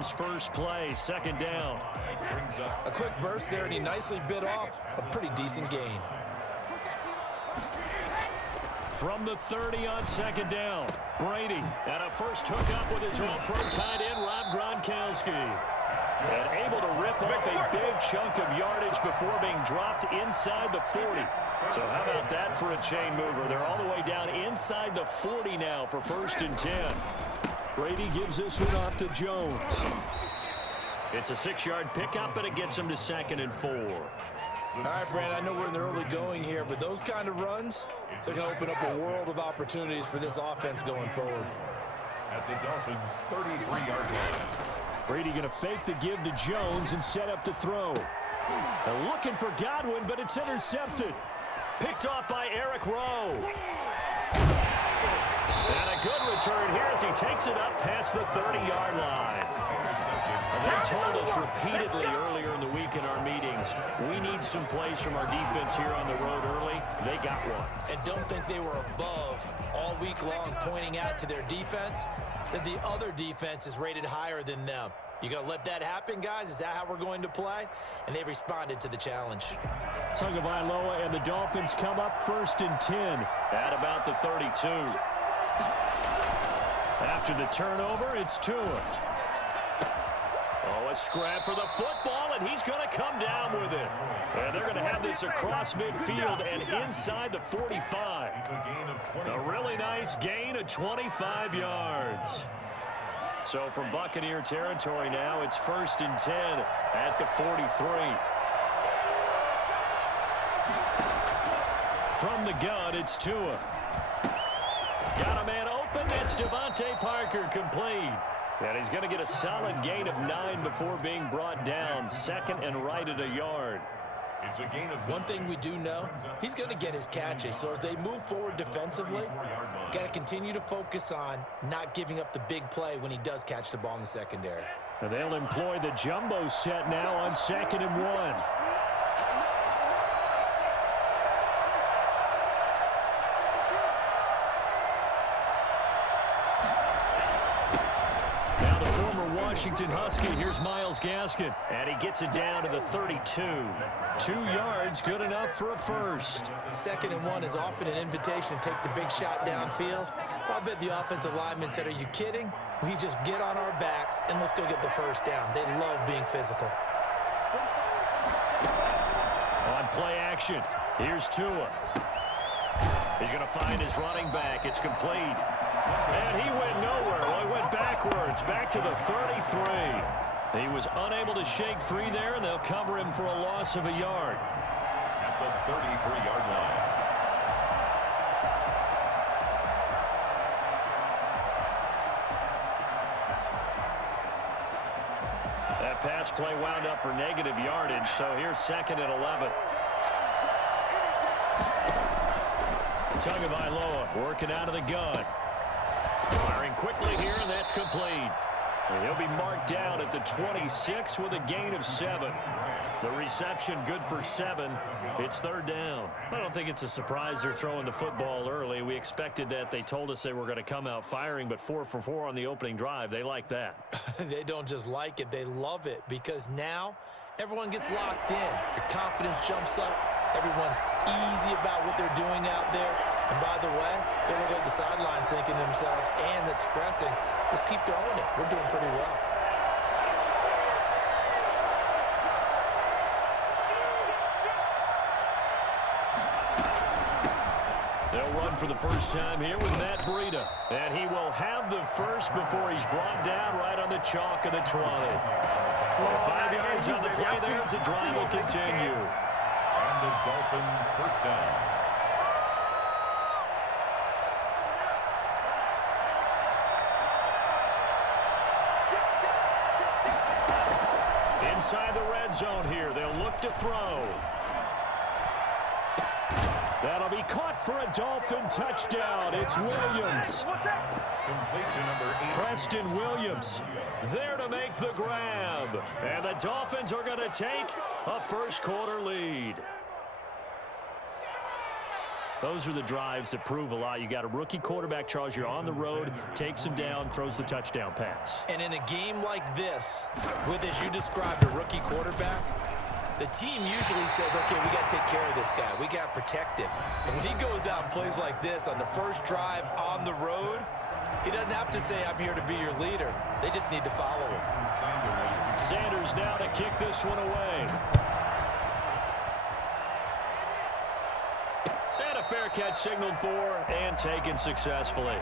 team's first play, second down. A quick burst there, and he nicely bit off a pretty decent gain. From the 30 on second down, Brady, and a first hookup with his all-pro tight end, Rob Gronkowski. And able to rip off a big chunk of yardage before being dropped inside the 40. So how about that for a chain mover? They're all the way down inside the 40 now for 1st and 10. Brady gives this one off to Jones. It's a 6-yard pickup, and it gets him to 2nd and 4. All right, Brad, I know we're in the early going here, but those kind of runs, they're going to open up a world of opportunities for this offense going forward. At the Dolphins' 33-yard line. Brady going to fake the give to Jones and set up to throw. They're looking for Godwin, but it's intercepted. Picked off by Eric Rowe. And a good return here as he takes it up past the 30-yard line. They told us repeatedly earlier in the week in our meetings, we need some plays from our defense here on the road early. They got one. And don't think they were above all week long pointing out to their defense that the other defense is rated higher than them. You going to let that happen, guys? Is that how we're going to play? And they responded to the challenge. Tagovailoa and the Dolphins come up 1st and 10 at about the 32. After the turnover, it's Tua. Oh, a scrap for the football, and he's going to come down with it. And they're going to have this across midfield and inside the 45. A really nice gain of 25 yards. So from Buccaneer territory now, it's 1st and 10 at the 43. From the gun, it's Tua. Got a man open. That's Devontae Parker, complete. And he's going to get a solid gain of 9 before being brought down. 2nd and right at a yard. It's a gain of one thing we do know, he's going to get his catches. So as they move forward defensively, got to continue to focus on not giving up the big play when he does catch the ball in the secondary. And they'll employ the jumbo set now on 2nd and 1. Washington Husky, here's Myles Gaskin, and he gets it down to the 32. 2 yards, good enough for a first. 2nd and 1 is often an invitation to take the big shot downfield. I bet the offensive lineman said, are you kidding? We just get on our backs and let's go get the first down. They love being physical. On play action, here's Tua. He's going to find his running back. It's complete. And he went nowhere. Well, he went backwards, back to the 33. He was unable to shake free there, and they'll cover him for a loss of a yard. At the 33-yard line. That pass play wound up for negative yardage, so here's 2nd and 11. Tagovailoa working out of the gun. Firing quickly here, and that's complete. And he'll be marked down at the 26 with a gain of 7. The reception good for 7. It's 3rd down. I don't think it's a surprise they're throwing the football early. We expected that. They told us they were going to come out firing, but 4 for 4 on the opening drive. They like that. They don't just like it. They love it because now everyone gets locked in. Their confidence jumps up. Everyone's easy about what they're doing out there. And by the way, they're looking at the sideline thinking to themselves and expressing, let's keep throwing it. We're doing pretty well. They'll run for the first time here with Matt Breida. And he will have the first before he's brought down right on the chalk of the 20. Well, 5 yards on the play there as the drive will continue. And the Dolphin first down. Inside the red zone here, they'll look to throw. That'll be caught for a Dolphin touchdown. It's Williams. Complete to number 8. Preston Williams there to make the grab. And the Dolphins are going to take a first quarter lead. Those are the drives that prove a lot. You got a rookie quarterback, Charles. You're on the road, takes him down, throws the touchdown pass. And in a game like this, with, as you described, a rookie quarterback, the team usually says, okay, we got to take care of this guy. We got to protect him. And when he goes out and plays like this on the first drive on the road, he doesn't have to say, I'm here to be your leader. They just need to follow him. Sanders now to kick this one away. And a fair catch signaled for and taken successfully.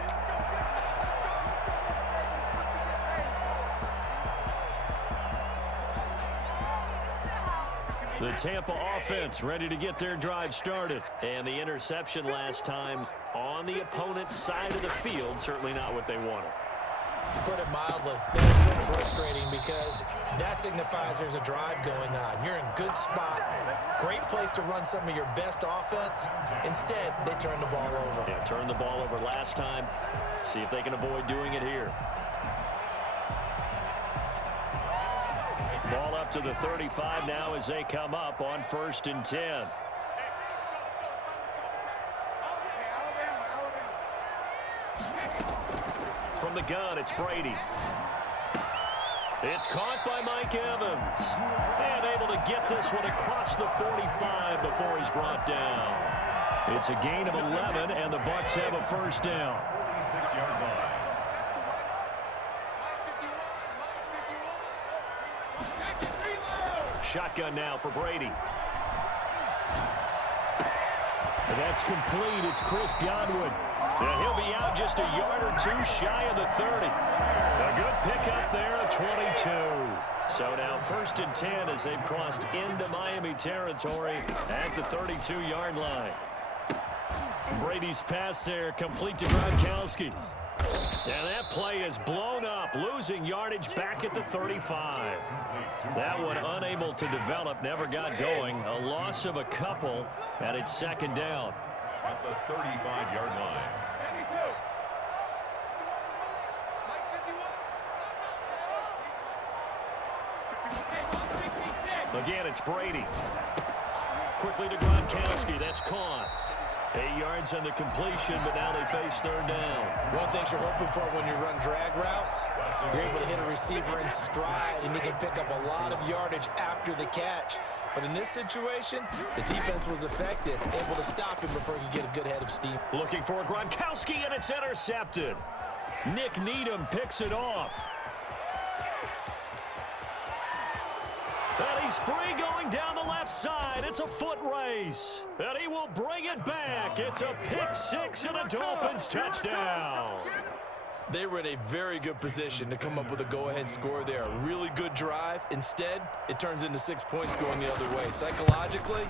The Tampa offense ready to get their drive started. And the interception last time on the opponent's side of the field, certainly not what they wanted. To put it mildly, that is so frustrating because that signifies there's a drive going on. You're in a good spot, great place to run some of your best offense. Instead, they turn the ball over. Yeah, turned the ball over last time. See if they can avoid doing it here. Ball up to the 35 now as they come up on 1st and 10. From the gun, it's Brady. It's caught by Mike Evans. And able to get this one across the 45 before he's brought down. It's a gain of 11, and the Bucs have a first down. 46-yard line. Shotgun now for Brady. That's complete. It's Chris Godwin. And he'll be out just a yard or two shy of the 30. A good pickup there at 22. So now 1st and 10 as they've crossed into Miami territory at the 32-yard line. Brady's pass there complete to Gronkowski. And that play is blown up, losing yardage back at the 35. That one unable to develop, never got going. A loss of a couple, and it's 2nd down. At the 35-yard line. Again, it's Brady. Quickly to Gronkowski. That's caught. 8 yards on the completion, but now they face 3rd down. One thing you're hoping for when you run drag routes, you're able to hit a receiver in stride, and he can pick up a lot of yardage after the catch. But in this situation, the defense was effective, able to stop him before he could get a good head of steam. Looking for Gronkowski, and it's intercepted. Nick Needham picks it off. And he's free going down the left side. It's a foot race. And he will bring it back. It's a pick six and a Dolphins touchdown. They were in a very good position to come up with a go-ahead score there. A really good drive. Instead, it turns into 6 points going the other way. Psychologically,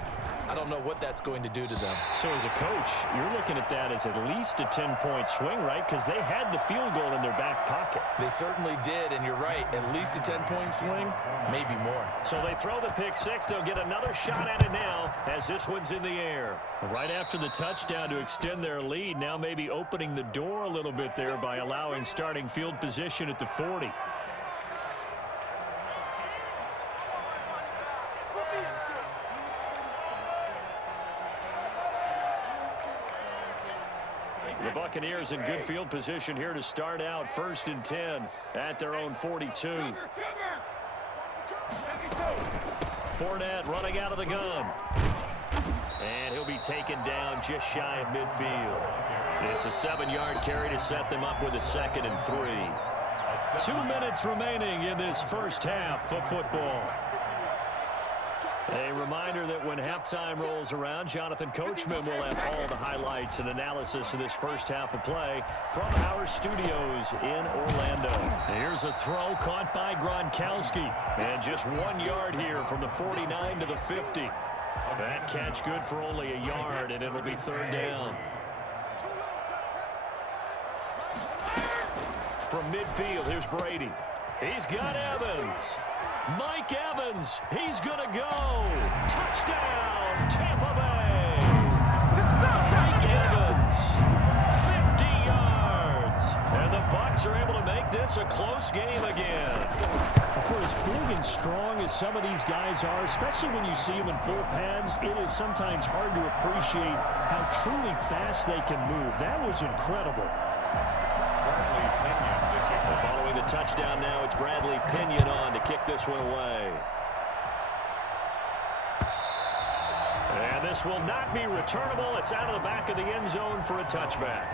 I don't know what that's going to do to them. So as a coach, you're looking at that as at least a 10-point swing, right? Because they had the field goal in their back pocket. They certainly did, and you're right. At least a 10-point swing, maybe more. So they throw the pick six. They'll get another shot at it now as this one's in the air. Right after the touchdown to extend their lead, now maybe opening the door a little bit there by allowing starting field position at the 40. The Buccaneers in good field position here to start out 1st and 10 at their own 42. Fournette running out of the gun. And he'll be taken down just shy of midfield. It's a 7-yard carry to set them up with a 2nd and 3. 2 minutes remaining in this first half of football. A reminder that when halftime rolls around, Jonathan Coachman will have all the highlights and analysis of this first half of play from our studios in Orlando. Here's a throw caught by Gronkowski. And just 1 yard here from the 49 to the 50. That catch good for only a yard, and it'll be 3rd down. From midfield, here's Brady. He's got Evans. Mike Evans, he's going to go. Touchdown, Tampa Bay. Mike Evans, 50 yards. And the Bucs are able to make this a close game again. For as big and strong as some of these guys are, especially when you see them in full pads, it is sometimes hard to appreciate how truly fast they can move. That was incredible. Following the touchdown now, it's Bradley Pinion on to kick this one away. And this will not be returnable. It's out of the back of the end zone for a touchback.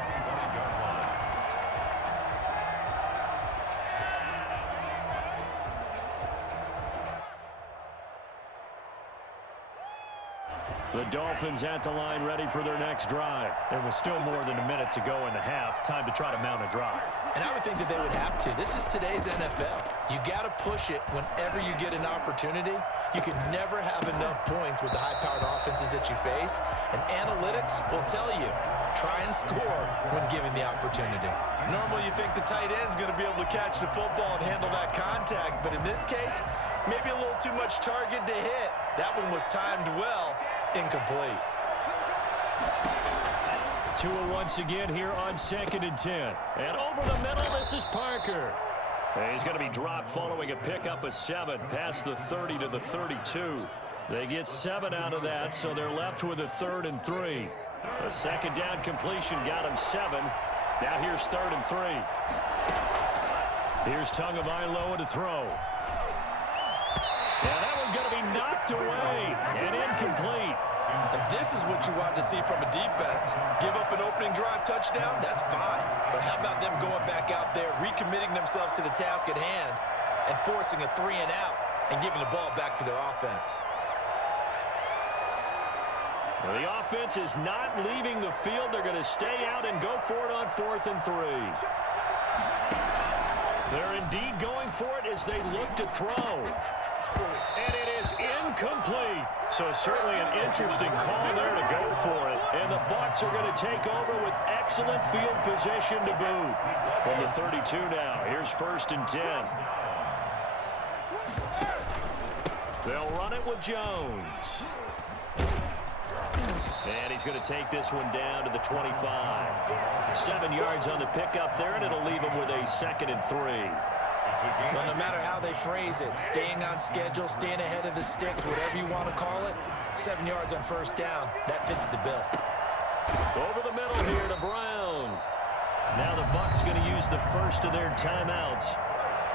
The Dolphins at the line ready for their next drive. There was still more than a minute to go in the half. Time to try to mount a drive. And I would think that they would have to. This is today's NFL. You got to push it whenever you get an opportunity. You can never have enough points with the high-powered offenses that you face. And analytics will tell you, try and score when given the opportunity. Normally you think the tight end's going to be able to catch the football and handle that contact. But in this case, maybe a little too much target to hit. That one was timed well. Incomplete. Tua once again here on 2nd and 10. And over the middle, this is Parker. He's going to be dropped following a pickup of 7 past the 30 to the 32. They get 7 out of that, so they're left with a 3rd and 3. A second down completion got him 7. Now here's 3rd and 3. Here's Tagovailoa to throw. And that one's going to be knocked away and incomplete. And this is what you want to see from a defense. Give up an opening drive touchdown, that's fine. But how about them going back out there, recommitting themselves to the task at hand, and forcing a 3 and out, and giving the ball back to their offense? Well, the offense is not leaving the field. They're going to stay out and go for it on 4th and 3. They're indeed going for it as they look to throw. And it is incomplete. So certainly an interesting call there to go for it. And the Bucs are going to take over with excellent field position to boot. From the 32 now, here's 1st and 10. They'll run it with Jones. And he's going to take this one down to the 25. 7 yards on the pickup there, and it'll leave him with a 2nd and 3. Well, no matter how they phrase it, staying on schedule, staying ahead of the sticks, whatever you want to call it, 7 yards on 1st down, that fits the bill. Over the middle here to Brown. Now the Bucs going to use the first of their timeouts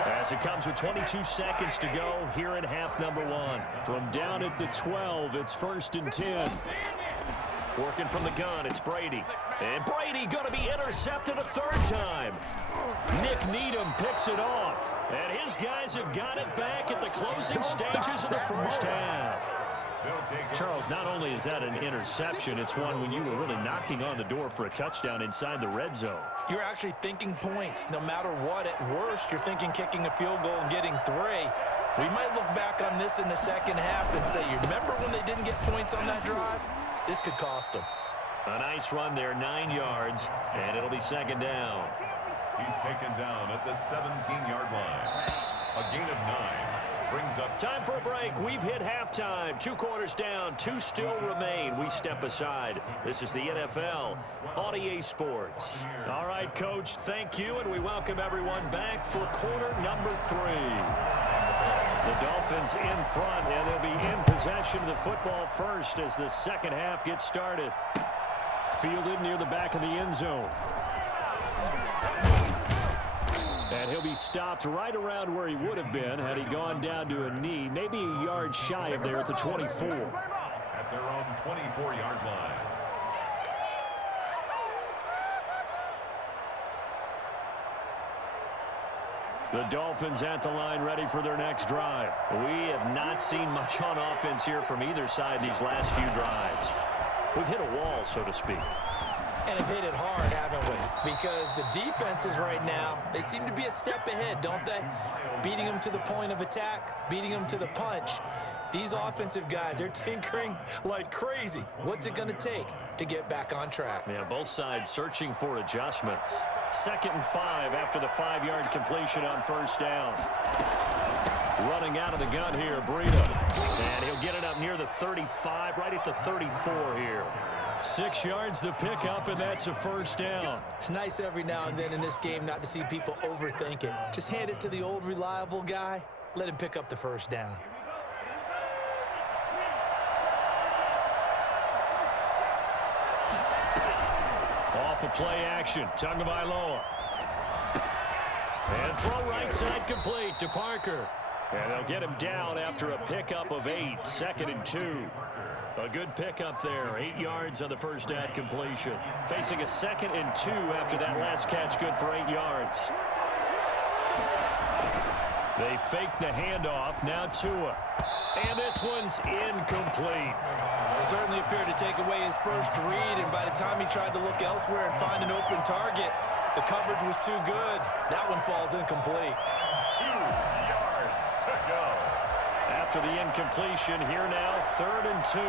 as it comes with 22 seconds to go here in half number 1. From down at the 12, it's 1st and 10. Working from the gun, it's Brady. And Brady going to be intercepted a 3rd time. Nick Needham picks it off. And his guys have got it back at the closing stages of the first half. Charles, not only is that an interception, it's one when you were really knocking on the door for a touchdown inside the red zone. You're actually thinking points. No matter what, at worst, you're thinking kicking a field goal and getting 3. We might look back on this in the second half and say, you remember when they didn't get points on that drive? This could cost them. A nice run there, 9 yards, and it'll be 2nd down. He's taken down at the 17-yard line. A gain of 9 brings up. Time for a break. We've hit halftime. 2 quarters down, 2 still remain. We step aside. This is the NFL on EA Sports. All right, Coach, thank you, and we welcome everyone back for quarter number 3. The Dolphins in front, and they'll be in possession of the football first as the second half gets started. Fielded near the back of the end zone. And he'll be stopped right around where he would have been had he gone down to a knee, maybe a yard shy of there at the 24. At their own 24-yard line. The Dolphins at the line ready for their next drive. We have not seen much on offense here from either side these last few drives. We've hit a wall, so to speak. And have hit it hard, haven't we? Because the defenses right now, they seem to be a step ahead, don't they? Beating them to the point of attack, beating them to the punch. These offensive guys, they're tinkering like crazy. What's it going to take to get back on track? Yeah, both sides searching for adjustments. 2nd and 5 after the 5-yard completion on 1st down. Running out of the gun here, Breida. And he'll get it up near the 35, right at the 34 here. 6 yards the pickup, and that's a 1st down. It's nice every now and then in this game not to see people overthink it. Just hand it to the old reliable guy, let him pick up the first down. Off the play action, Tagovailoa. And throw right side complete to Parker. And they'll get him down after a pickup of 8, 2nd and 2. A good pickup there, 8 yards on the first down completion. Facing a 2nd and 2 after that last catch, good for 8 yards. They fake the handoff, now Tua. And this one's incomplete. Certainly appeared to take away his first read, and by the time he tried to look elsewhere and find an open target, the coverage was too good. That one falls incomplete. 2 yards to go. After the incompletion, here now, 3rd and 2.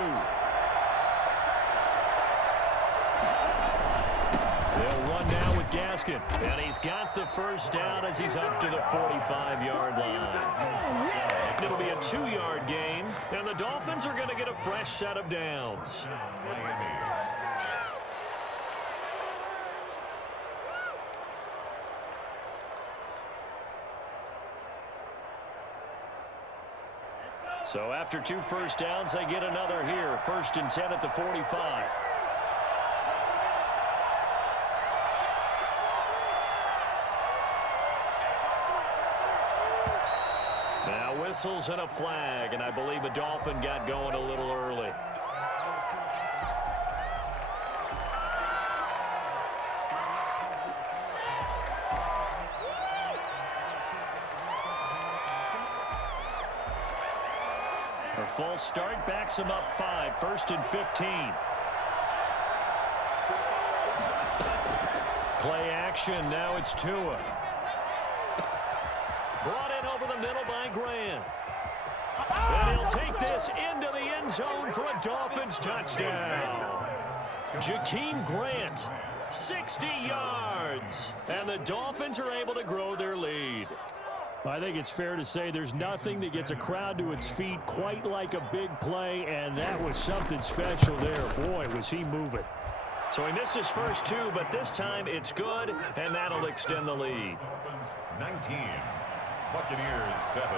They'll run now with Gaskin, and he's got the first down as he's up to the 45-yard line. It'll be a 2-yard gain, and the Dolphins are going to get a fresh set of downs. So after 2 first downs, they get another here. 1st and 10 at the 45. Now whistles and a flag, and I believe a Dolphin got going a little early. A false start backs him up 5, 1st and 15. Play action, now it's Tua. Brought in over the middle by Grant. And he'll take this into the end zone for a Dolphins touchdown. Jakeem Grant, 60 yards. And the Dolphins are able to grow their lead. I think it's fair to say there's nothing that gets a crowd to its feet quite like a big play, and that was something special there. Boy, was he moving. So he missed his first 2, but this time it's good, and that'll extend the lead. 19, Buccaneers 7.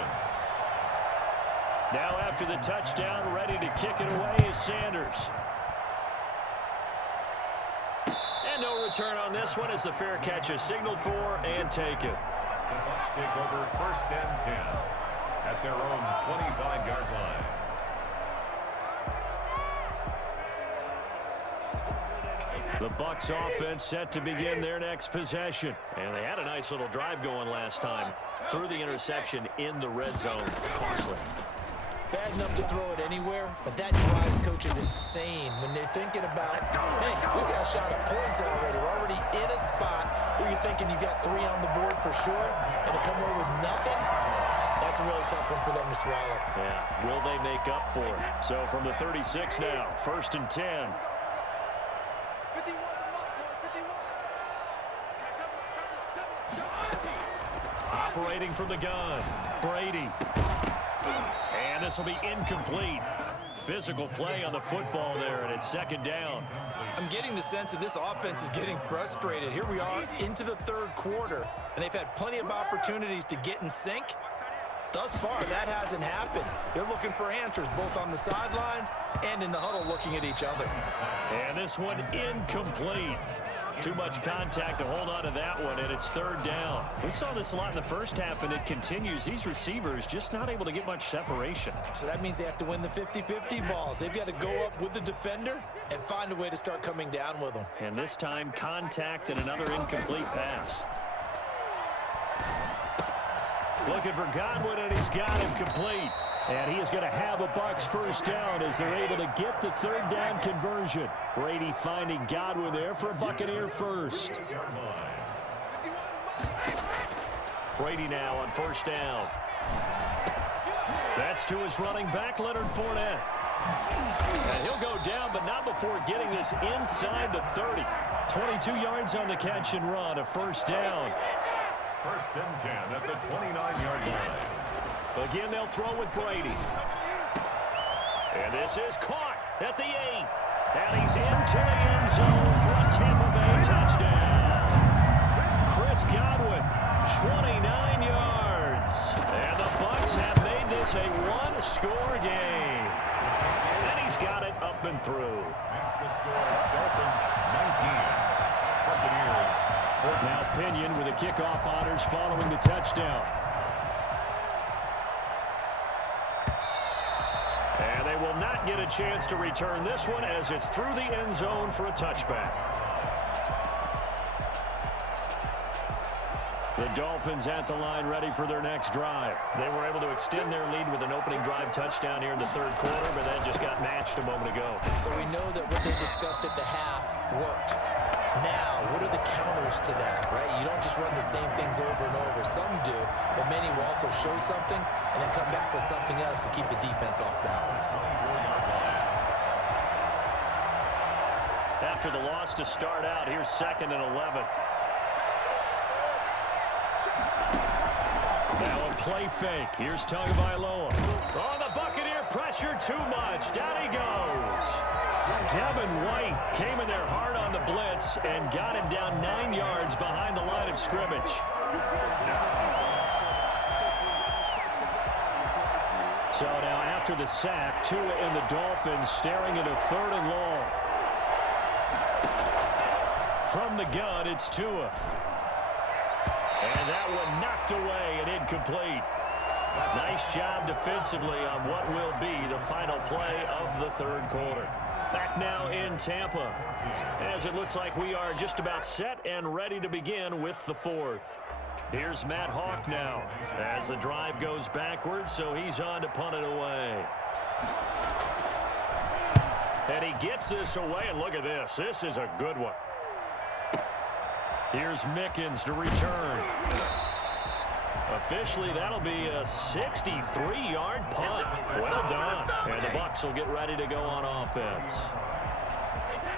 Now after the touchdown, ready to kick it away is Sanders. And no return on this one as the fair catch is signaled for and taken. The Bucs take over 1st and 10 at their own 25-yard line. The Bucs offense set to begin their next possession. And they had a nice little drive going last time. Threw the interception in the red zone. Costly. Bad enough to throw it anywhere, but that drives coaches insane when they're thinking about, hey, we got a shot at points already. We're already in a spot where you're thinking you got 3 on the board for sure, and to come away with nothing, that's a really tough one for them to swallow. Yeah, will they make up for it? So from the 36 now, 1st and 10. Operating from the gun, Brady. And this will be incomplete. Physical play on the football there, and it's 2nd down. I'm getting the sense that this offense is getting frustrated. Here we are into the 3rd quarter, and they've had plenty of opportunities to get in sync. Thus far, that hasn't happened. They're looking for answers both on the sidelines and in the huddle looking at each other. And this one incomplete. Too much contact to hold on to that one, and it's 3rd down. We saw this a lot in the first half, and it continues. These receivers just not able to get much separation. So that means they have to win the 50-50 balls. They've got to go up with the defender and find a way to start coming down with them. And this time, contact and another incomplete pass. Looking for Godwin, and he's got him complete. And he is going to have a Bucs first down as they're able to get the 3rd down conversion. Brady finding Godwin there for a Buccaneer first. Brady now on 1st down. That's to his running back, Leonard Fournette. And he'll go down, but not before getting this inside the 30. 22 yards on the catch and run, a 1st down. 1st and 10 at the 29-yard line. Again, they'll throw with Brady. And this is caught at the 8. And he's into the end zone for a Tampa Bay touchdown. Chris Godwin, 29 yards. offense. And the Bucs have made this a one-score game. And he's got it up and through. Makes the score Dolphins 19. Buccaneers 14. Now Pinion with the kickoff honors following the touchdown. And they will not get a chance to return this one as it's through the end zone for a touchback. The Dolphins at the line ready for their next drive. They were able to extend their lead with an opening drive touchdown here in the third quarter, but that just got matched a moment ago. So we know that what they discussed at the half worked. Now, what are the counters to that, right? You don't just run the same things over and over. Some do, but many will also show something and then come back with something else to keep the defense off balance. After the loss to start out, here's 2nd and 11. Now a play fake. Here's Tagovailoa. On the Buccaneer, pressure too much. Down he goes. Devin White came in there hard on the blitz and got him down 9 yards behind the line of scrimmage. So now after the sack, Tua and the Dolphins staring at a 3rd and long. From the gun, it's Tua. And that one knocked away and incomplete. Nice job defensively on what will be the final play of the third quarter. Back now in Tampa, as it looks like we are just about set and ready to begin with the fourth. Here's Matt Hawk now as the drive goes backwards, so he's on to punt it away. And he gets this away, and look at this. This is a good one. Here's Mickens to return. Officially, that'll be a 63-yard punt. Well done. And the Bucs will get ready to go on offense.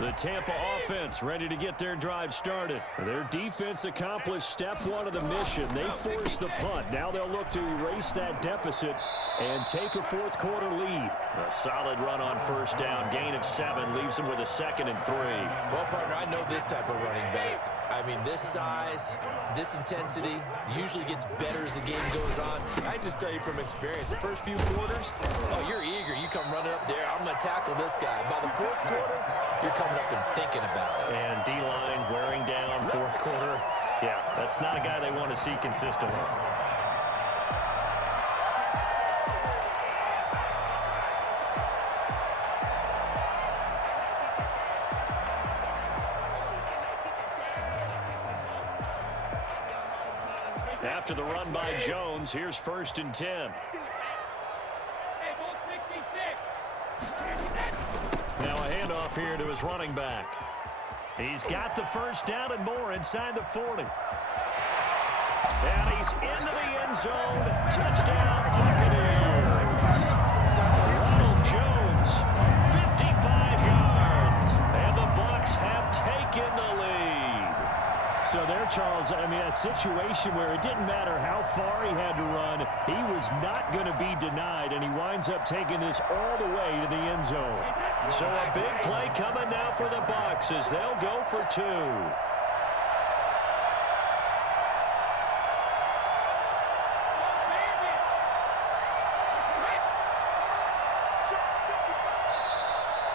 The Tampa offense ready to get their drive started. Their defense accomplished step one of the mission. They forced the punt. Now they'll look to erase that deficit and take a fourth quarter lead. A solid run on first down. Gain of 7 leaves them with a 2nd and 3. Well, partner, I know this type of running back. I mean, this size, this intensity usually gets better as the game goes on. I just tell you from experience, the first few quarters, oh, you're eager. You come running up there. I'm going to tackle this guy. By the fourth quarter, you're coming up and thinking about it. And D-line wearing down fourth quarter. Yeah, that's not a guy they want to see consistently. After the run by Jones, here's 1st and 10. Now a handoff here to his running back. He's got the first down and more inside the 40. And he's into the end zone. Touchdown, Buccaneers. Ronald Jones, 55 yards. And the Bucs have taken the lead. So there, Charles, I mean, a situation where it didn't matter how far he had to run, he was not going to be denied, and he winds up taking this all the way to the end zone. So a big play coming now for the Bucs as they'll go for 2.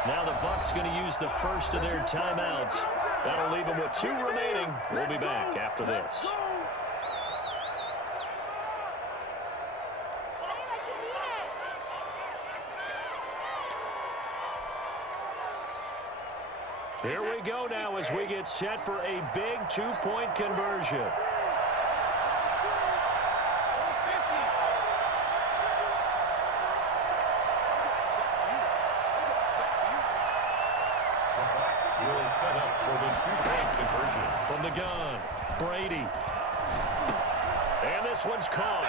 Now the Bucs going to use the first of their timeouts. That'll leave them with 2 remaining. We'll be back after this. Here we go now as we get set for a big 2-point conversion. Set up for the 2-point conversion. From the gun, Brady. And this one's caught.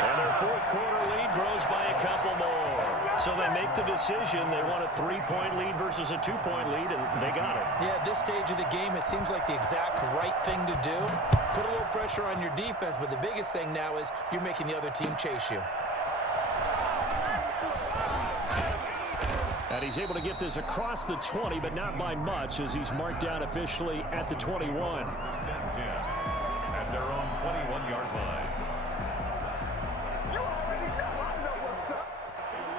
And their fourth quarter lead grows by a couple more. So they make the decision. They want a 3-point lead versus a 2-point lead, and they got it. Yeah, at this stage of the game, it seems like the exact right thing to do. Put a little pressure on your defense, but the biggest thing now is you're making the other team chase you. And he's able to get this across the 20, but not by much, as he's marked down officially at the 21. At their own 21-yard line.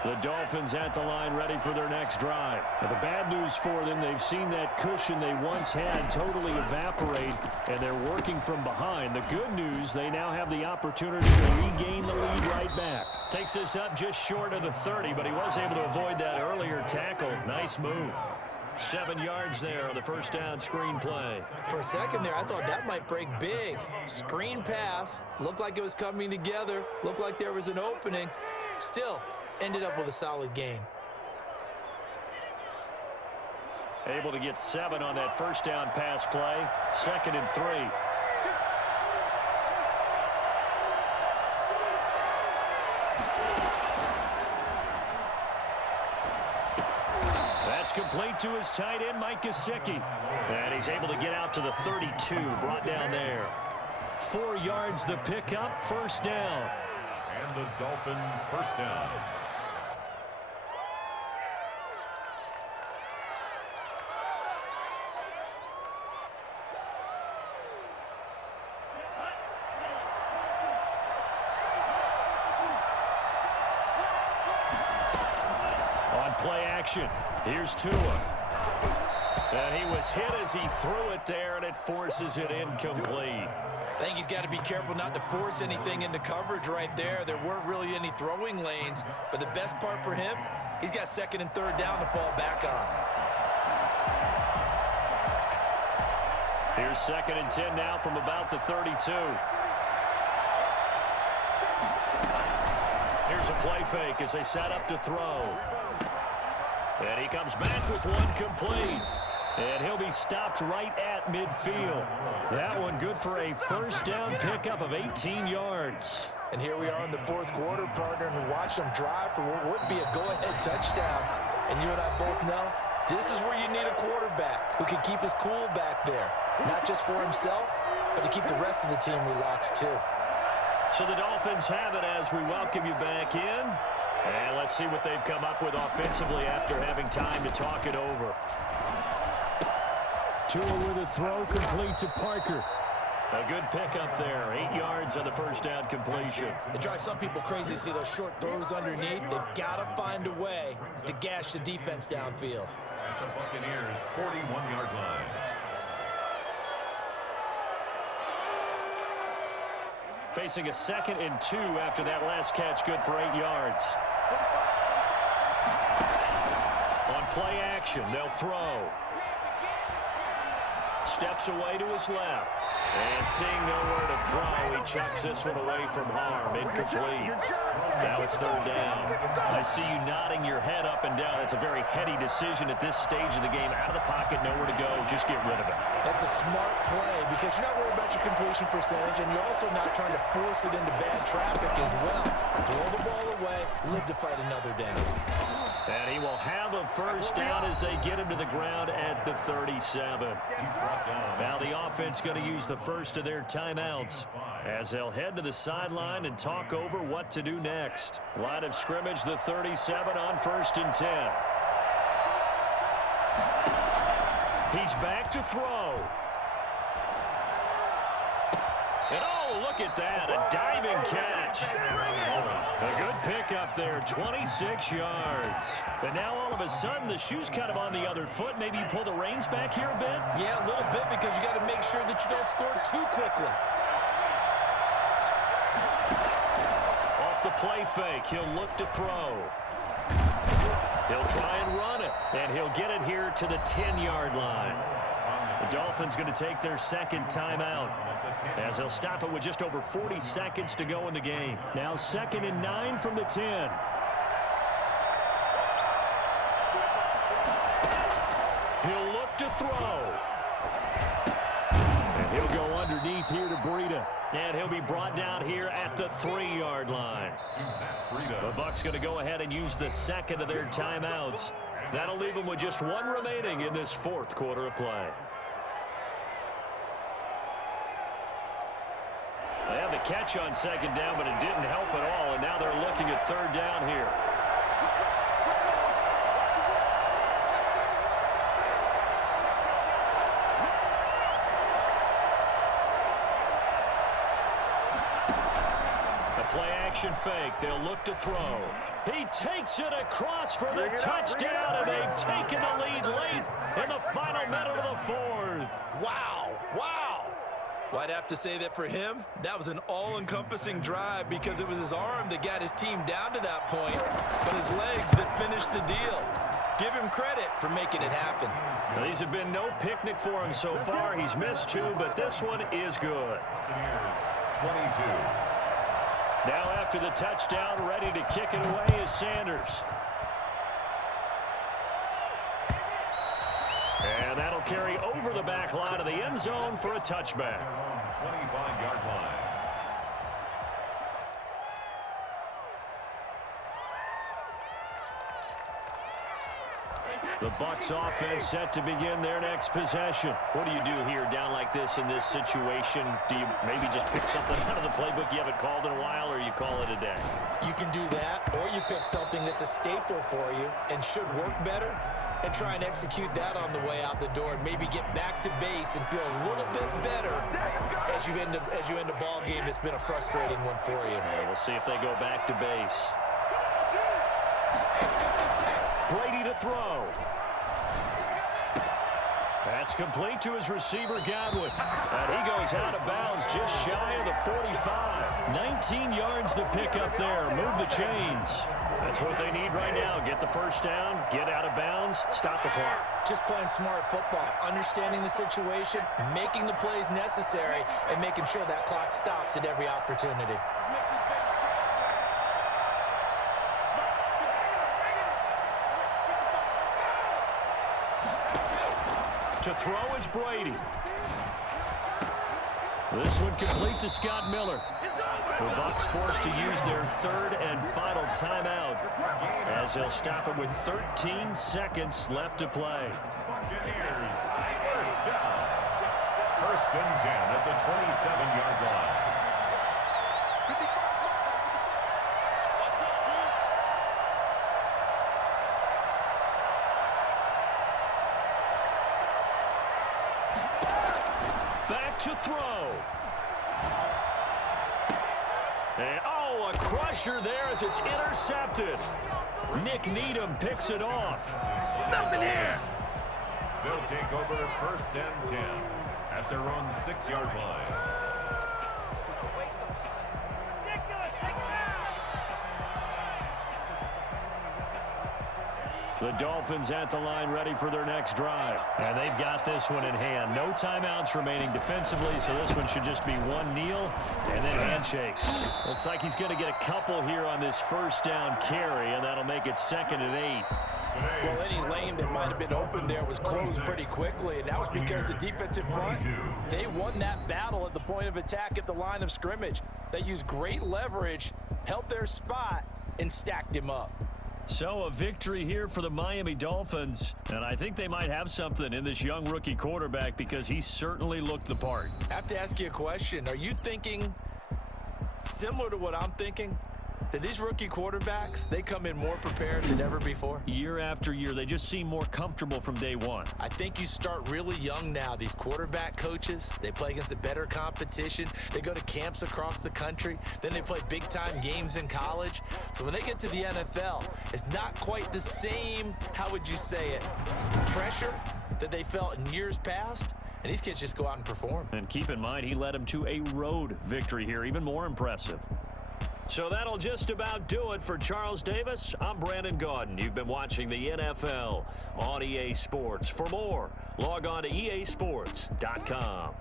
The Dolphins at the line ready for their next drive. Now, the bad news for them, they've seen that cushion they once had totally evaporate, and they're working from behind. The good news, they now have the opportunity to regain the lead right back. Takes this up just short of the 30, but he was able to avoid that earlier tackle. Nice move. 7 yards there on the first down screen play. For a second there, I thought that might break big. Screen pass. Looked like it was coming together. Looked like there was an opening. Still, ended up with a solid game. Able to get 7 on that first down pass play. 2nd and 3. That's complete to his tight end, Mike Gesicki. And he's able to get out to the 32, brought down there. 4 yards the pickup, first down. And the Dolphin first down. On play action, here's Tua. And he was hit as he threw it there, and it forces it incomplete. I think he's got to be careful not to force anything into coverage right there. There weren't really any throwing lanes, but the best part for him, he's got 2nd and 3rd down to fall back on. Here's 2nd and 10 now from about the 32. Here's a play fake as they set up to throw. And he comes back with one complete. And he'll be stopped right at midfield. That one good for a first down pickup of 18 yards. And here we are in the 4th quarter, partner, and watch them drive for what would be a go-ahead touchdown. And you and I both know this is where you need a quarterback who can keep his cool back there. Not just for himself, but to keep the rest of the team relaxed too. So the Dolphins have it as we welcome you back in. And let's see what they've come up with offensively after having time to talk it over. Tua with a throw complete to Parker. A good pickup there. 8 yards on the first down completion. It drives some people crazy to see those short throws underneath. They've got to find a way to gash the defense downfield. At the Buccaneers' 41-yard line. Facing a 2nd and 2 after that last catch, good for 8 yards. On play action, they'll throw. Steps away to his left. And seeing nowhere to throw, he chucks this one away from harm. Incomplete. Now it's 3rd down. I see you nodding your head up and down. It's a very heady decision at this stage of the game. Out of the pocket, nowhere to go. Just get rid of it. That's a smart play because you're not worried about your completion percentage, and you're also not trying to force it into bad traffic as well. Throw the ball away, live to fight another down. And he will have a first down as they get him to the ground at the 37. Now the offense going to use the first of their timeouts as they'll head to the sideline and talk over what to do next. Line of scrimmage, the 37 on 1st and 10. He's back to throw. And oh, look at that, a diving catch. A good pickup there, 26 yards. And now all of a sudden, the shoe's kind of on the other foot. Maybe you pull the reins back here a bit? Yeah, a little bit because you got to make sure that you don't score too quickly. Off the play fake, he'll look to throw. He'll try and run it, and he'll get it here to the 10-yard line. The Dolphins going to take their 2nd timeout as they'll stop it with just over 40 seconds to go in the game. Now 2nd and 9 from the 10. He'll look to throw. And he'll go underneath here to Breida. And he'll be brought down here at the 3-yard line. The Bucs going to go ahead and use the 2nd of their timeouts. That'll leave them with just 1 remaining in this 4th quarter of play. They had the catch on 2nd down, but it didn't help at all, and now they're looking at 3rd down here. A play action fake. They'll look to throw. He takes it across for the touchdown, and they've taken the lead late in the final minute of the fourth. Wow. Wow. Well, I'd have to say that for him, that was an all-encompassing drive because it was his arm that got his team down to that point, but his legs that finished the deal. Give him credit for making it happen. Well, these have been no picnic for him so far. He's missed 2, but this one is good. 22. Now after the touchdown, ready to kick it away is Sanders. And that'll carry over the back line of the end zone for a touchback. 25-yard line. The Bucs offense set to begin their next possession. What do you do here down like this in this situation? Do you maybe just pick something out of the playbook you haven't called in a while, or you call it a day? You can do that, or you pick something that's a staple for you and should work better and try and execute that on the way out the door and maybe get back to base and feel a little bit better as you end a ball game that's been a frustrating one for you. Yeah, we'll see if they go back to base. Brady to throw. That's complete to his receiver, Godwin. And he goes out of bounds just shy of the 45. 19 yards to pick up there. Move the chains. That's what they need right now. Get the first down, get out of bounds, stop the clock. Just playing smart football, understanding the situation, making the plays necessary, and making sure that clock stops at every opportunity. To throw is Brady. This one complete to Scott Miller. The Bucs forced to use their third and final timeout as they'll stop it with 13 seconds left to play. Buccaneers, first down. First and 10 at the 27-yard line. Back to throw. And, oh, a crusher there as it's intercepted. Nick Needham picks it off. Nothing here. They'll take over first and 10 at their own 6-yard line. The Dolphins at the line ready for their next drive. And they've got this one in hand. No timeouts remaining defensively, so this one should just be one kneel and then handshakes. Looks like he's going to get a couple here on this first down carry, and that'll make it 2nd and 8. Well, any lane that might have been open there was closed pretty quickly, and that was because the defensive front, they won that battle at the point of attack at the line of scrimmage. They used great leverage, held their spot, and stacked him up. So a victory here for the Miami Dolphins, and I think they might have something in this young rookie quarterback because he certainly looked the part. I have to ask you a question. Are you thinking similar to what I'm thinking? That these rookie quarterbacks, they come in more prepared than ever before? Year after year, they just seem more comfortable from day one. I think you start really young now. These quarterback coaches, they play against a better competition. They go to camps across the country. Then they play big-time games in college. So when they get to the NFL, it's not quite the same, how would you say it, pressure that they felt in years past. And these kids just go out and perform. And keep in mind, he led them to a road victory here, even more impressive. So that'll just about do it for Charles Davis. I'm Brandon Gaudin. You've been watching the NFL on EA Sports. For more, log on to easports.com.